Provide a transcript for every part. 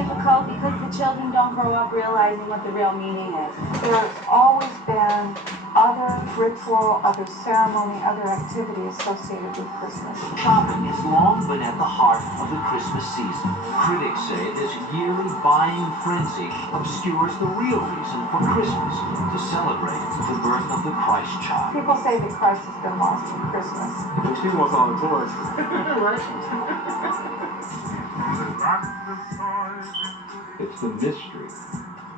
difficult because the children don't grow up realizing what the real meaning is. There's always been other ritual, other ceremony, other activity associated with Christmas. Shopping has long been at the heart of the Christmas season. Critics say this yearly buying frenzy obscures the real reason for Christmas, to celebrate the birth of the Christ child. People say that Christ has been lost in Christmas. She wants all the toys. Right? It's the mystery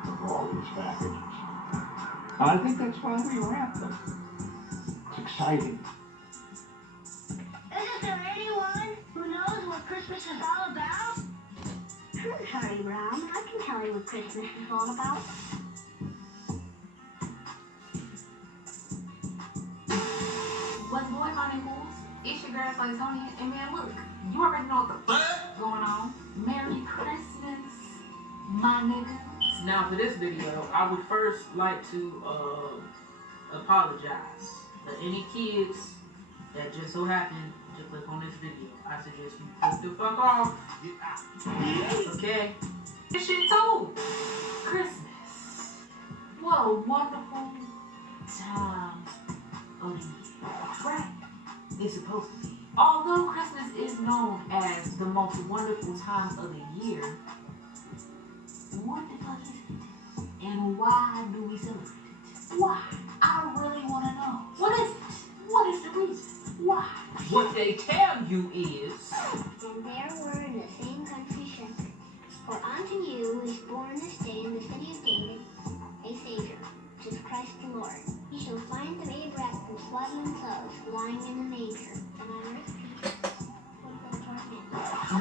of all these packages. And I think that's why we wrap them. It's exciting. Isn't there anyone who knows what Christmas is all about? Sure, Charlie Brown. I can tell you what Christmas is all about. What's going on, Eagles? It's your girl, Sonia, and man, look, you already know what the fuck going on. Merry Christmas, my niggas. Now for this video, I would first like to apologize to any kids that just so happen to click on this video. I suggest you click the fuck off. Okay? This shit too. Christmas. What a wonderful time of the year. Right? It's supposed to be. Although Christmas is known as the most wonderful time of the year, what the fuck is it? And why do we celebrate it? Why? I really want to know. What is it? What is the reason? Why? What they tell you is... And there were in the same country shepherds. For unto you is born this day in the city of David a Savior, which is Christ the Lord. You shall find the babe wrapped in swaddling clothes, lying in a manger. And on earth peace,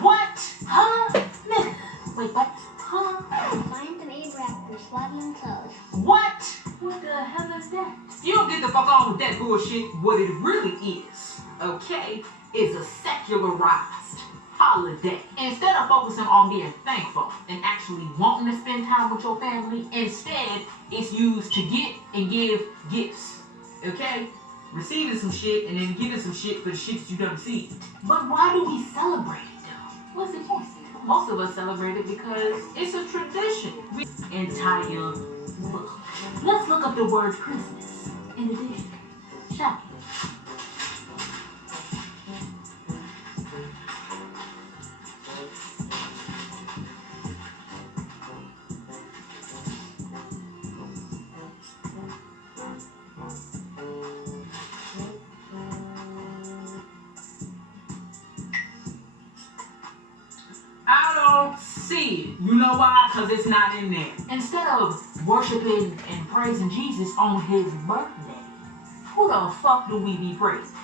What? Huh? Nigga. Wait, what? Huh? find the babe wrapped in swaddling clothes. What? What the hell is that? You don't get the fuck on with that bullshit. What it really is, okay, is a secularized holiday. Instead of focusing on being thankful and actually wanting to spend time with your family, instead it's used to get and give gifts. Okay? Receiving some shit and then giving some shit for the shit that you done received. But why do we celebrate it though? What's the point? Most of us celebrate it because it's a tradition. Entire book. Let's look up the word Christmas in the dictionary. Shocking. I don't see it. You know why? Because it's not in there. Instead of worshiping and praising Jesus on his birthday, who the fuck do we be praising?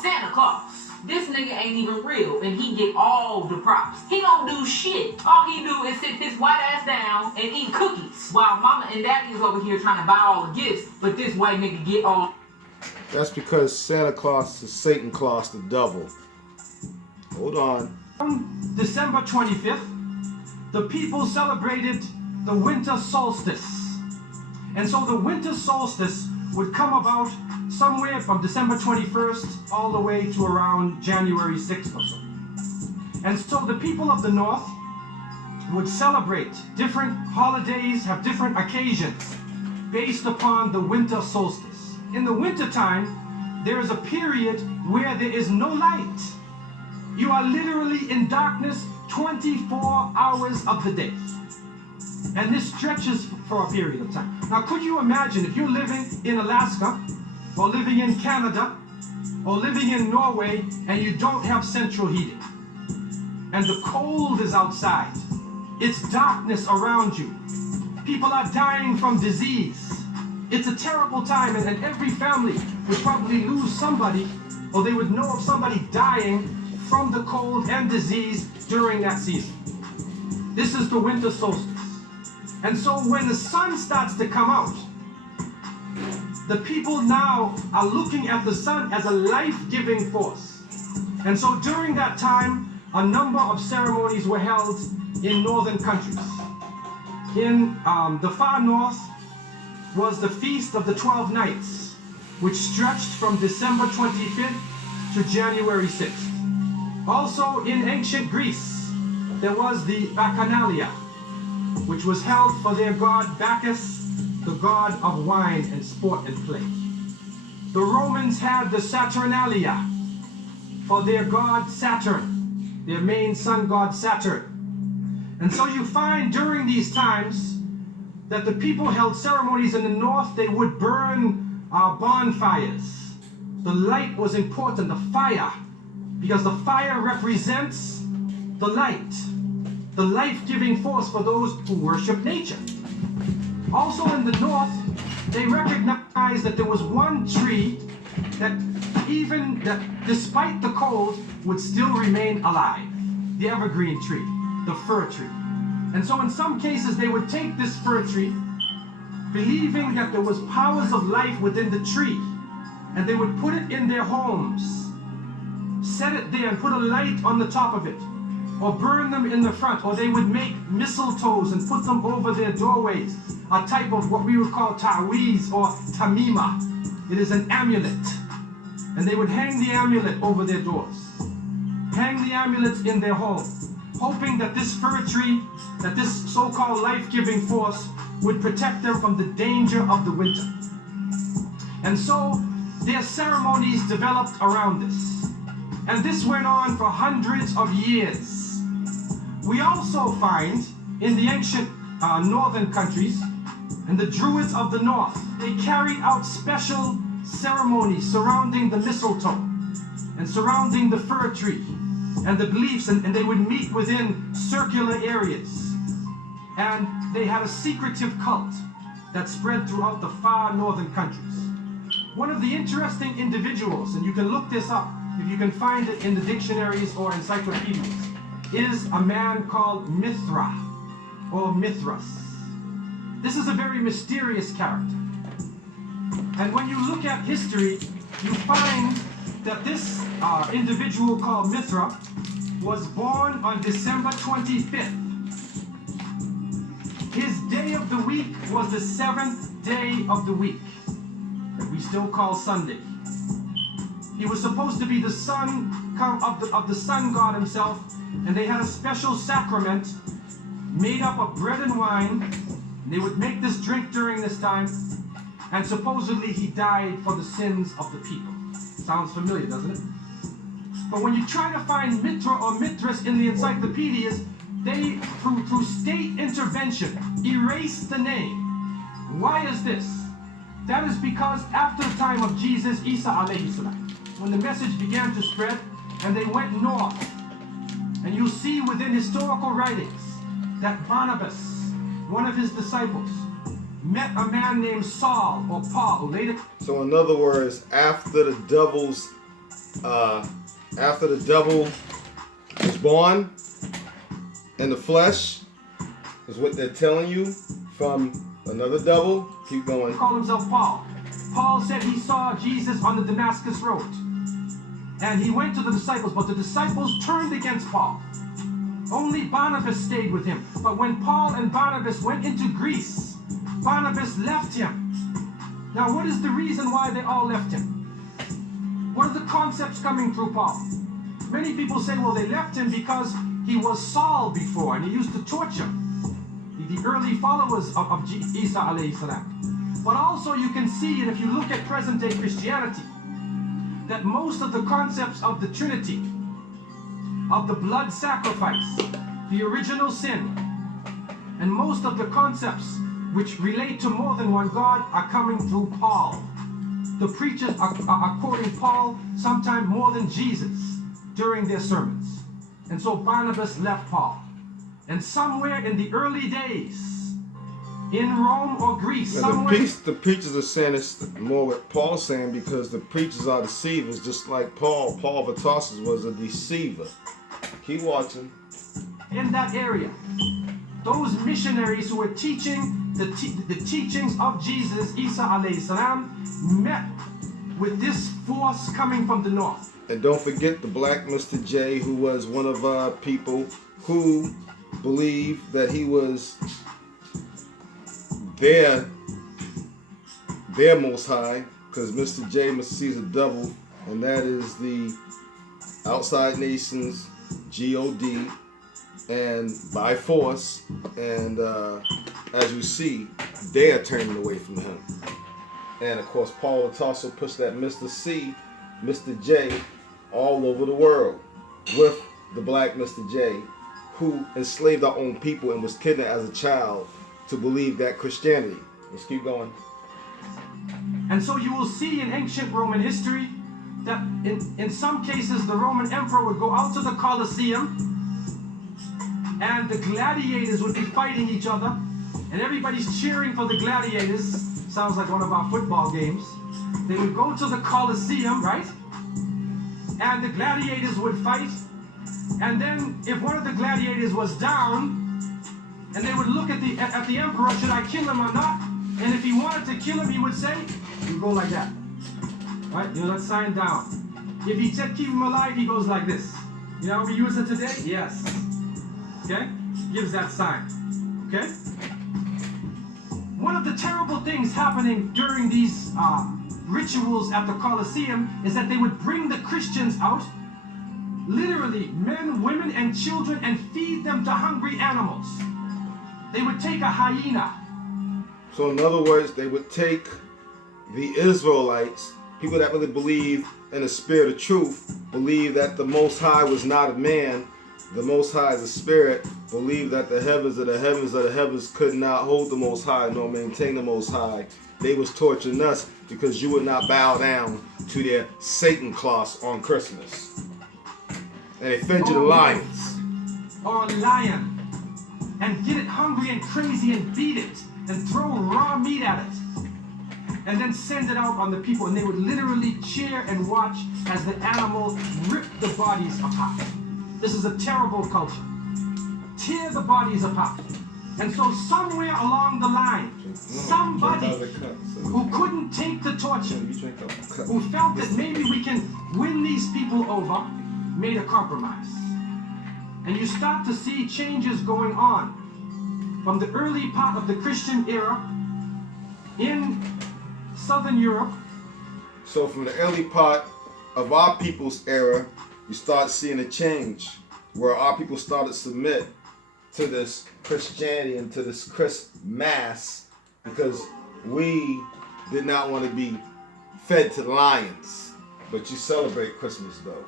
Santa Claus. This nigga ain't even real and he get all the props. He don't do shit. All he do is sit his white ass down and eat cookies while mama and daddy is over here trying to buy all the gifts, but this white nigga get all. That's because Santa Claus is Satan Claus the devil. Hold on. On December 25th, the people celebrated the winter solstice. And so the winter solstice would come about somewhere from December 21st all the way to around January 6th or so. And so the people of the North would celebrate different holidays, have different occasions based upon the winter solstice. In the wintertime, there is a period where there is no light. You are literally in darkness 24 hours of the day. And this stretches for a period of time. Now, could you imagine if you're living in Alaska, or living in Canada, or living in Norway, and you don't have central heating, and the cold is outside, it's darkness around you, people are dying from disease, it's a terrible time, and every family would probably lose somebody, or they would know of somebody dying from the cold and disease during that season. This is the winter solstice. And so when the sun starts to come out, the people now are looking at the sun as a life-giving force. And so during that time, a number of ceremonies were held in northern countries. In the far north was the Feast of the 12 Nights, which stretched from December 25th to January 6th. Also in ancient Greece, there was the Bacchanalia, which was held for their god Bacchus, the god of wine and sport and play. The Romans had the Saturnalia for their god Saturn, their main sun god Saturn. And so you find during these times that the people held ceremonies in the north. They would burn bonfires. The light was important, the fire, because the fire represents the light, the life-giving force for those who worship nature. Also in the north, they recognized that there was one tree that despite the cold would still remain alive, the evergreen tree, the fir tree. And so in some cases they would take this fir tree, believing that there was powers of life within the tree, and they would put it in their homes, set it there and put a light on the top of it, or burn them in the front, or they would make mistletoes and put them over their doorways, a type of what we would call ta'weez or tamima. It is an amulet. And they would hang the amulet over their doors, hang the amulets in their home, hoping that this fir tree, that this so-called life-giving force would protect them from the danger of the winter. And so their ceremonies developed around this. And this went on for hundreds of years. We also find in the ancient northern countries, and the Druids of the north, they carried out special ceremonies surrounding the mistletoe and surrounding the fir tree and the beliefs, and they would meet within circular areas. And they had a secretive cult that spread throughout the far northern countries. One of the interesting individuals, and you can look this up if you can find it in the dictionaries or encyclopedias, is a man called Mithra or Mithras. This is a very mysterious character. And when you look at history, you find that this individual called Mithra was born on December 25th. His day of the week was the 7th day of the week, that we still call Sunday. He was supposed to be the son of the sun god himself, and they had a special sacrament made up of bread and wine. They would make this drink during this time, and supposedly he died for the sins of the people. Sounds familiar, doesn't it? But when you try to find Mithra or Mithras in the encyclopedias, they, through state intervention, erase the name. Why is this? That is because after the time of Jesus, Isa alayhi salam, when the message began to spread, and they went north, and you'll see within historical writings that Barnabas, one of his disciples, met a man named Saul or Paul, who later. So in other words, after the devil was born in the flesh, is what they're telling you from another devil. Keep going. He called himself Paul. Paul said he saw Jesus on the Damascus road, and he went to the disciples, but the disciples turned against Paul. Only Barnabas stayed with him. But when Paul and Barnabas went into Greece, Barnabas left him. Now, what is the reason why they all left him? What are the concepts coming through Paul? Many people say, well, they left him because he was Saul before, and he used to torture the early followers of Isa alayhi salam. But also you can see it if you look at present-day Christianity, that most of the concepts of the Trinity, of the blood sacrifice, the original sin, and most of the concepts which relate to more than one God are coming through Paul. The preachers are quoting Paul sometimes more than Jesus during their sermons. And so Barnabas left Paul. And somewhere in the early days, in Rome or Greece, somewhere... The preachers are saying it's more what Paul's saying, because the preachers are deceivers, just like Paul. Paul of Tarsus was a deceiver. Keep watching. In that area, those missionaries who were teaching the teachings of Jesus, Isa alayhi salam, met with this force coming from the north. And don't forget the black Mr. J, who was one of our people who believed that he was their most high, because Mr. J sees a devil, and that is the outside nations, God, and by force, and as you see, they are turning away from him. And of course, Paul of Tarsus pushed that Mr. C, Mr. J, all over the world with the black Mr. J, who enslaved our own people and was kidnapped as a child to believe that Christianity. Let's keep going. And so you will see in ancient Roman history that in some cases the Roman emperor would go out to the Colosseum and the gladiators would be fighting each other and everybody's cheering for the gladiators. Sounds like one of our football games. They would go to the Colosseum, right? And the gladiators would fight. And then if one of the gladiators was down, and they would look at the emperor, should I kill him or not? And if he wanted to kill him, he would say, you go like that. Right? You know, that sign down. If he said keep him alive, he goes like this. You know how we use it today? Yes. Okay? Gives that sign. Okay? One of the terrible things happening during these rituals at the Colosseum is that they would bring the Christians out, literally men, women, and children, and feed them to hungry animals. They would take a hyena. So in other words, they would take the Israelites, people that really believe in the spirit of truth, believe that the Most High was not a man, the Most High is a spirit, believe that the heavens of the heavens of the heavens could not hold the Most High nor maintain the Most High. They was torturing us because you would not bow down to their Satan claws on Christmas. And they fed you to lions. Or a lion. And get it hungry and crazy and beat it. And throw raw meat at it. And then send it out on the people. And they would literally cheer and watch as the animal ripped the bodies apart. This is a terrible culture. Tear the bodies apart. And so somewhere along the line, somebody who couldn't take the torture, who felt that maybe we can win these people over, made a compromise. And you start to see changes going on from the early part of the Christian era in Southern Europe. So from the early part of our people's era, you start seeing a change where our people started to submit to this Christianity and to this Christmas because we did not want to be fed to lions. But you celebrate Christmas though.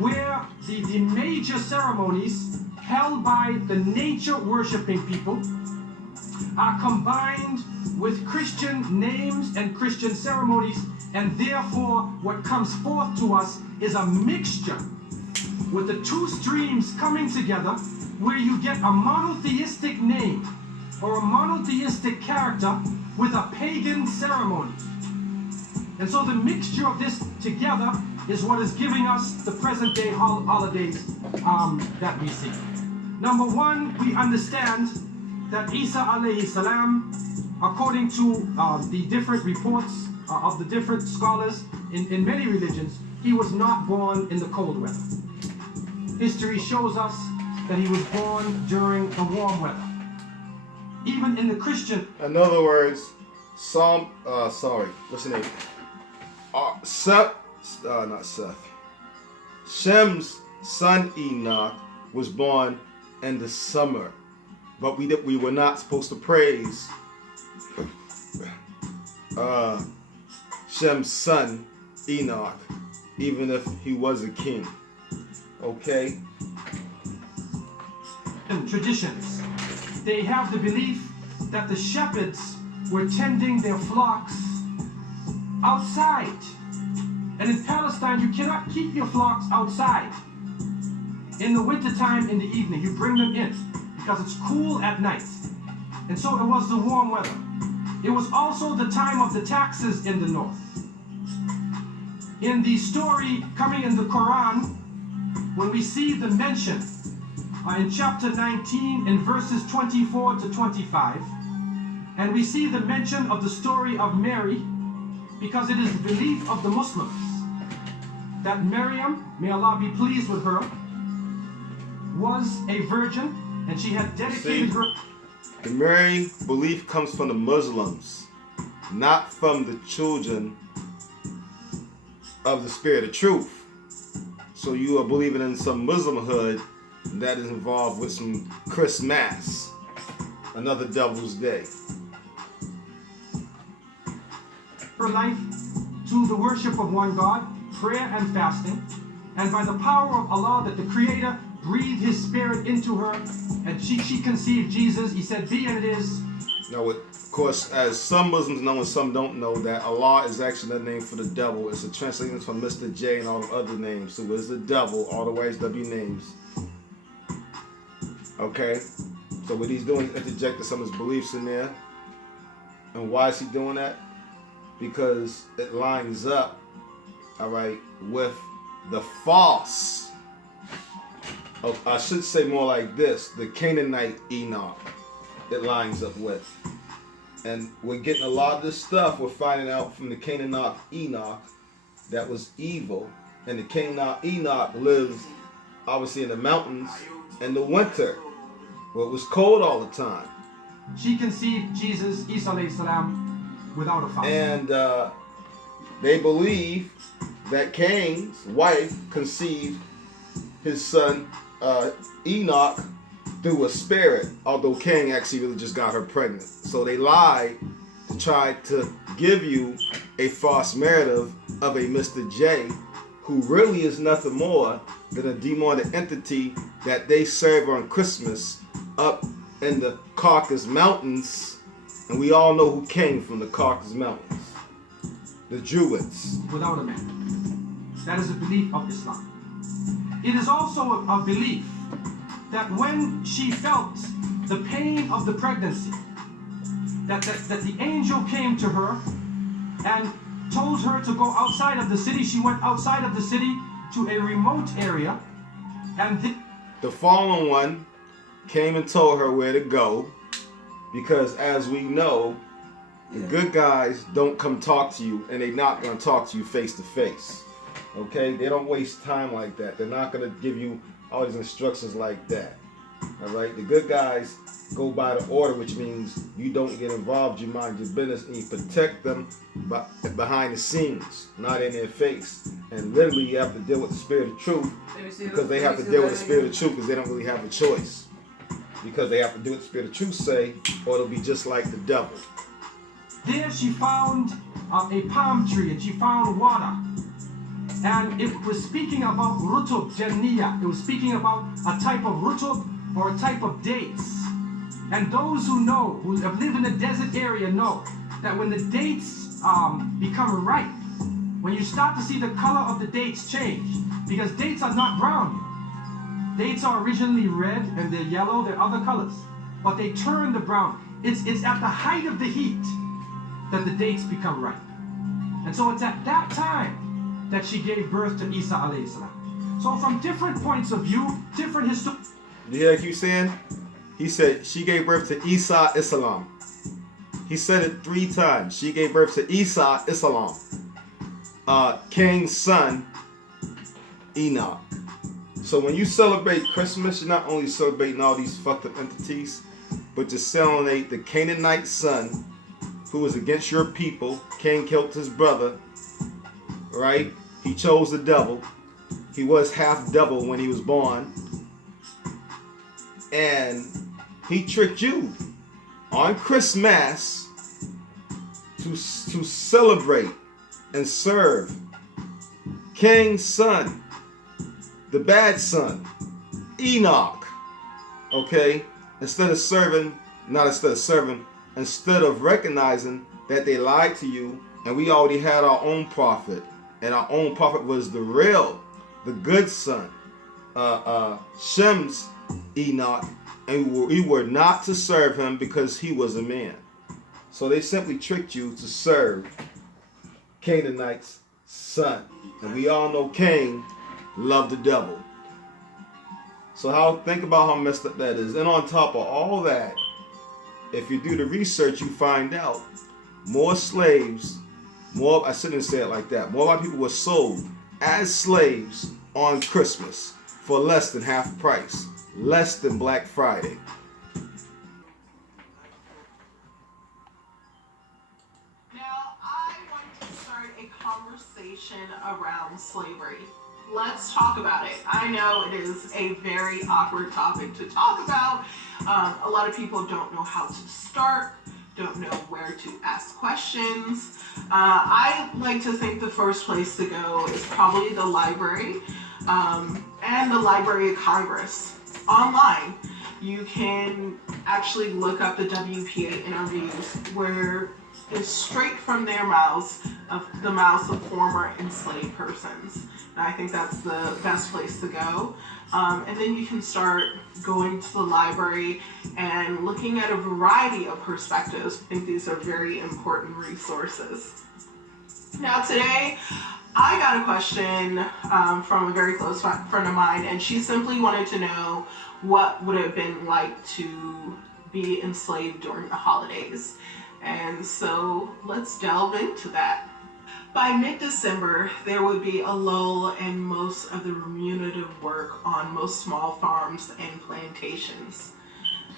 Where the major ceremonies held by the nature worshiping people are combined with Christian names and Christian ceremonies, and therefore what comes forth to us is a mixture with the two streams coming together where you get a monotheistic name or a monotheistic character with a pagan ceremony. And so the mixture of this together is what is giving us the present day holidays that we see. Number one, we understand that Isa alayhi salam, according to the different reports of the different scholars in many religions, he was not born in the cold weather. History shows us that he was born during the warm weather. Even in the Christian... In other words, Shem's son Enoch was born in the summer, but we were not supposed to praise Shem's son Enoch, even if he was a king. Okay? And traditions. They have the belief that the shepherds were tending their flocks outside. And in Palestine, you cannot keep your flocks outside. In the wintertime, in the evening, you bring them in because it's cool at night. And so it was the warm weather. It was also the time of the taxes in the north. In the story coming in the Quran, when we see the mention in chapter 19 in verses 24 to 25, and we see the mention of the story of Mary, because it is the belief of the Muslims that Maryam, may Allah be pleased with her, was a virgin and she had dedicated her... The Mary belief comes from the Muslims, not from the children of the spirit of truth. So you are believing in some Muslimhood that is involved with some Christmas, another devil's day. Her life to the worship of one God, prayer and fasting, and by the power of Allah, that the Creator breathed His Spirit into her, and she conceived Jesus. He said, "Be and it is." Now, of course, as some Muslims know and some don't know, that Allah is actually the name for the devil. It's a translation from Mr. J and all the other names. So it's the devil, all the ways W names. Okay? So what he's doing is interjecting some of his beliefs in there. And why is he doing that? Because it lines up, all right, with the false, I should say more like this, the Canaanite Enoch. It lines up with. And we're getting a lot of this stuff we're finding out from the Canaanite Enoch that was evil. And the Canaanite Enoch lived obviously in the mountains in the winter where it was cold all the time. She conceived Jesus, Isa alayhi salam, without a father. And they believe that Cain's wife conceived his son Enoch through a spirit, although Cain actually really just got her pregnant. So they lied to try to give you a false narrative of a Mr. J, who really is nothing more than a demonic entity that they serve on Christmas up in the Caucasus Mountains. And we all know who came from the Caucasus Mountains. The Druids. Without a man. That is a belief of Islam. It is also a belief that when she felt the pain of the pregnancy, that the angel came to her and told her to go outside of the city. She went outside of the city to a remote area, and the fallen one came and told her where to go, because as we know, the good guys don't come talk to you, and they're not going to talk to you face to face. Okay? They don't waste time like that. They're not going to give you all these instructions like that. All right? The good guys go by the order, which means you don't get involved, you mind your business, and you protect them behind the scenes, not in their face. And literally, you have to deal with the spirit of truth, because they have to deal with the spirit of truth, because they don't really have a choice. Because they have to do what the spirit of truth say, or it'll be just like the devil. There she found a palm tree, and she found water. And it was speaking about rutub janniya. It was speaking about a type of rutub, or a type of dates. And those who know, who have lived in the desert area, know that when the dates become ripe, when you start to see the color of the dates change, because dates are not brown. Dates are originally red and they're yellow, they're other colors, but they turn to brown. It's at the height of the heat that the dates become ripe. And so it's at that time that she gave birth to Isa alayhi salam. So from different points of view, different history. You hear what he's saying? He said she gave birth to Isa Islam. He said it 3 times. She gave birth to Isa Islam. Cain's son, Enoch. So when you celebrate Christmas, you're not only celebrating all these fucked up entities, but you celebrate the Canaanite son who was against your people. Cain killed his brother, right? He chose the devil. He was half devil when he was born. And he tricked you on Christmas to celebrate and serve Cain's son, the bad son, Enoch. Okay? Instead of recognizing that they lied to you, and we already had our own prophet, and our own prophet was the good son, Shem's Enoch, and we were not to serve him because he was a man. So they simply tricked you to serve Canaanite's son. And we all know Cain loved the devil. So think about how messed up that is. And on top of all that, if you do the research, you find out more slaves, I shouldn't say it like that, more white people were sold as slaves on Christmas for less than half price. Less than Black Friday. Now, I want to start a conversation around slavery. let's talk about it. I know it is a very awkward topic to talk about. A lot of people don't know how to start, don't know where to ask questions. I like to think the first place to go is probably the library and the Library of Congress. Online, you can actually look up the WPA interviews where it's straight from their mouths, of the mouths of former enslaved persons. And I think that's the best place to go. And then you can start going to the library and looking at a variety of perspectives. I think these are very important resources. Now today, I got a question from a very close friend of mine, and she simply wanted to know what would it have been like to be enslaved during the holidays. And so let's delve into that. By mid-December, there would be a lull in most of the remunerative work on most small farms and plantations.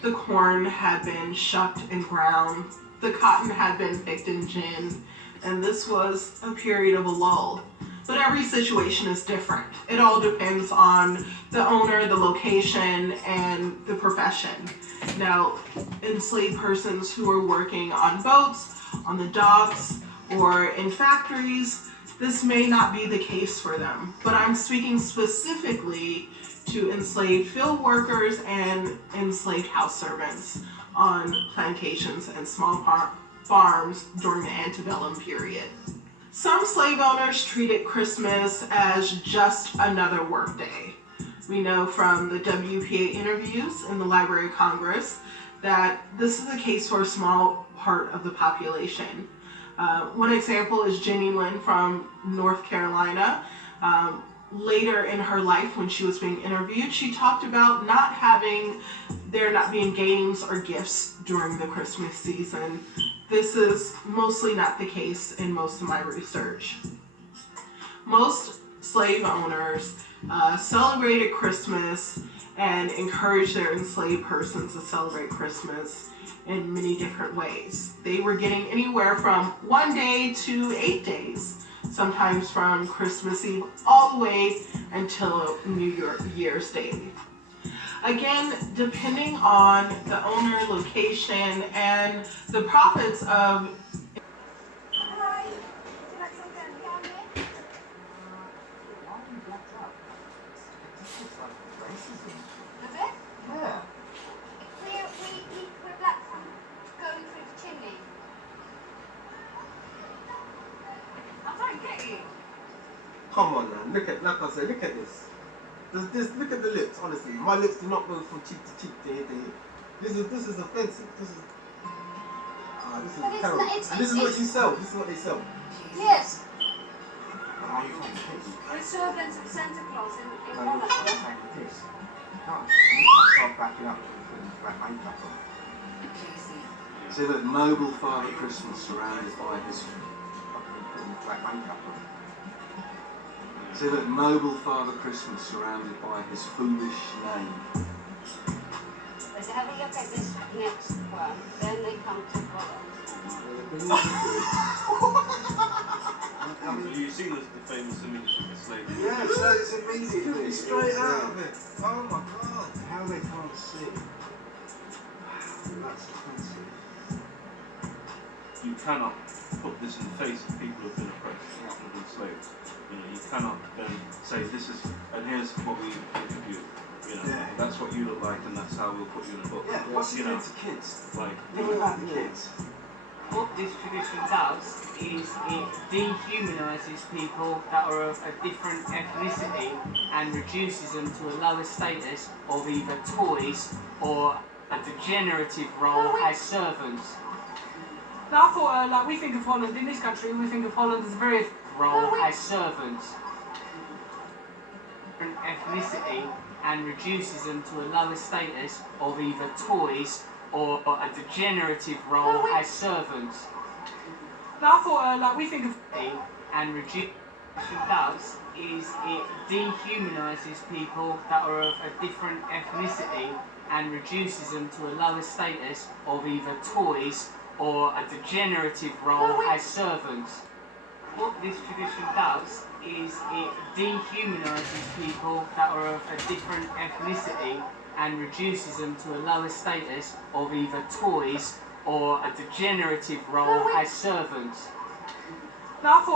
The corn had been shucked and ground, the cotton had been picked and ginned, and this was a period of a lull. But every situation is different. It all depends on the owner, the location, and the profession. Now, enslaved persons who are working on boats, on the docks, or in factories, this may not be the case for them. But I'm speaking specifically to enslaved field workers and enslaved house servants on plantations and small farms during the antebellum period. Some slave owners treated Christmas as just another work day. We know from the WPA interviews in the Library of Congress that this is the case for a small part of the population. One example is Jenny Lynn from North Carolina. Later in her life, when she was being interviewed, she talked about there not being games or gifts during the Christmas season. This is mostly not the case in most of my research. Most slave owners celebrated Christmas and encouraged their enslaved persons to celebrate Christmas in many different ways. They were getting anywhere from 1 day to 8 days, sometimes from Christmas Eve all the way until New Year's Day. Again, depending on the owner, location, and the profits of Come on, man. Look at, like I said, look at this. Look at the lips. Honestly, my lips do not go from cheek to cheek to here to here. This is offensive. This is terrible. And this is what you sell. This is what they sell. Yes. The servants of Santa Claus in Monaco. Start backing up with black makeup on. See that noble Father Christmas surrounded by his fucking black makeup on. See that noble Father Christmas surrounded by his foolish name. Let's have a look at this next one. Then they come to follow. You've seen the famous image of the slave. Yeah, so it's immediately straight out of it. Oh my God, how they can't see. That's offensive. You cannot put this in the face of people who have been oppressed, who have been slaves. You know, you cannot then say this is, and here's what we think of you. You know, Yeah. that's what you look like, and that's how we'll put you in a book. Yeah, what's it you doing know, to kids? like, Think about the kids. What this tradition does is it dehumanises people that are of a different ethnicity and reduces them to a lower status of either toys or a degenerative role as servants. Now, I thought, like, we think of Holland, in this country, we think of Holland as a very role as servants. Different ethnicity and reduces them to a lower status of either toys or a degenerative role as servants. Now, I thought, like, we think of and reduce does is it dehumanises people that are of a different ethnicity and reduces them to a lower status of either toys or a degenerative role as servants. What this tradition does is it dehumanises people that are of a different ethnicity and reduces them to a lower status of either toys or a degenerative role as servants. Now I thought